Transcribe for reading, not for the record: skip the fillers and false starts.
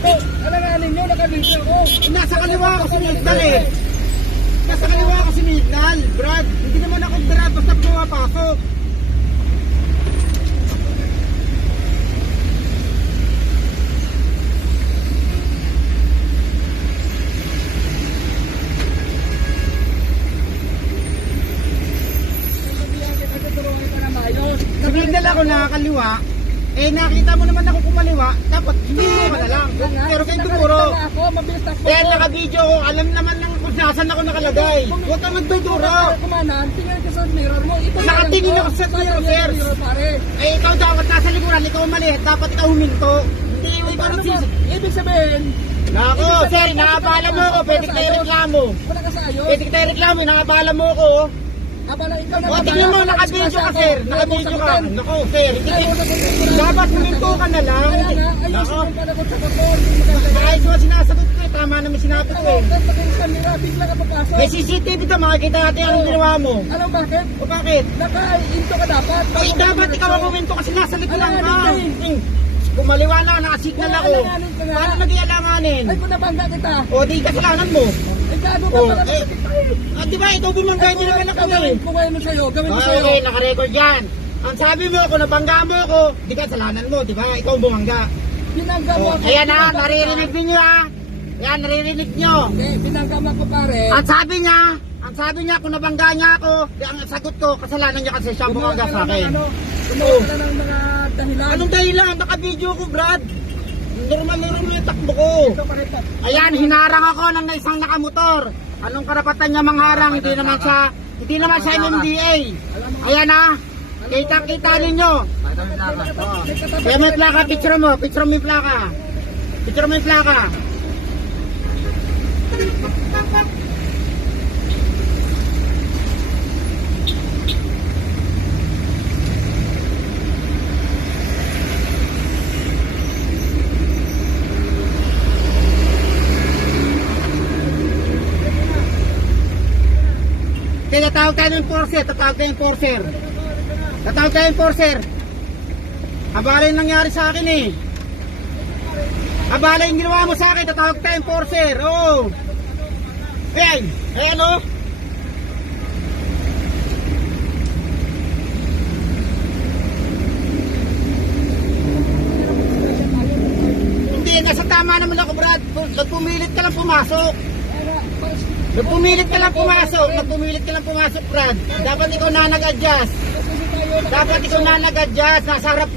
dito. Alanganin nyo, nakabidyo ako. Nasa kaliwa ako si Signal eh. Nasa kaliwa ako si Signal, Brad. Hindi naman ako Brad, basta pumapasok. Signal ako nakakaliwa. Eh nakita mo naman ako kumaliwa, dapat hindi mo ka na lang. Pero kayo tumuro. Kaya naka-video ko, alam naman lang kung saan ako nakalagay. Huwag kang magduduro. Kumanan, tingnan ka sa mirror mo. Nakatingin ako sa mirror, sir. Eh ikaw dapat nasa likuran, ikaw mali. Dapat ikaw huminto. Hindi, ikaw nang sisi. Ibig sabihin, Nako, sir, nakabala mo ako. Pwede ka tayo reklamo. wala ka sa ayos. Pwede ka tayo reklamo, nakabala mo ako. Abala, ikaw na O, tingnan mo, nakabidyo ka, sir. Nakabidyo ka. Nako, sir. Dapat huminto ka na lang. Kaya nga, ayos Nako, yung panagot sa motor. ayos mo sinasagot ko. Tama naman sinabi ko eh. Bigla ka papasok. May CCTV ito, makikita natin ang ginawa mo. Alam bakit? O bakit? Naka-into ka dapat. Ay, dapat ikaw ang huminto kasi nasa likuran ka. Alanganin Kumaliwa na, nakasignal ako. Alanganin ka nga. Paano nag-ialanganin? Ay, kung nabangga kita. O, di kasalanan mo. Ay, gago ka O, pala. di ba, ikaw bumangga, hindi naman ako eh. Gawin ko kayo sa'yo. Gawin ko sa'yo. Okay, naka-record yan. Ang sabi mo, kung nabangga mo ako, di kasalanan mo, di ba? Ikaw bumangga. Binangga mo O, ako. ayan na, naririnig niyo ah. Yan, naririnig niyo. Hindi, binangga mo ako pare. Ang sabi niya, kung nabangga niya ako, di ang sagot ko, kasalanan niya kasi siya bumangga sa akin. Kumuha ka na ng mga dahilan. Anong dahilan? Naka-video ko, Brad. Normal yung takbo ko. Ito pa rin. Ayan, hinarang ako ng isang nakamotor. Anong karapatan niya mangharang? Hindi naman siya MMDA. Ayan na. Kita ninyo. Kaya may plaka, picture mo yung plaka. Picture mo yung plaka. Kaya tatawag tayo ng enforcer. Abala yung nangyari sa akin eh. Abala yung ginawa mo sa akin, tatawag tayo ng enforcer. Oo. Ayan, ayan o. Hindi, nasa tama naman ako, Brad. Nagpumilit ka lang pumasok. Nagpumilit ka lang pumasok, Brad. Dapat ikaw na nag-adjust. Nasa harap